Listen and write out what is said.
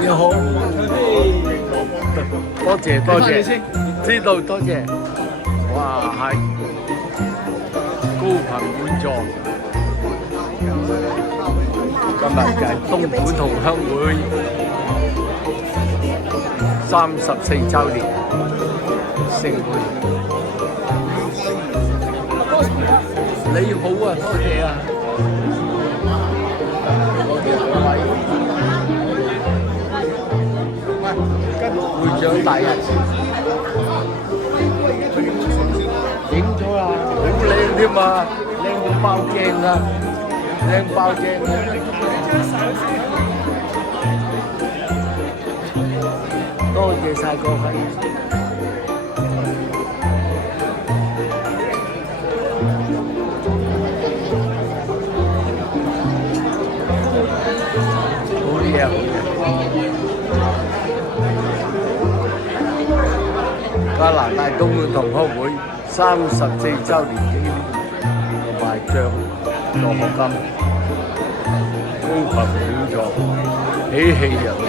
你好，多謝多謝，知道多謝。哇，係高朋滿座，今日就係東莞同鄉會34週年盛會。你好啊，多謝啊！會長大人影咗啦，好靚添嘛，靚到爆鏡啊，靚爆鏡啊！多謝晒各位。好嘢，好嘢！加拿大東莞同學會34週年紀念同埋獎助學金，高朋滿座，喜氣洋溢。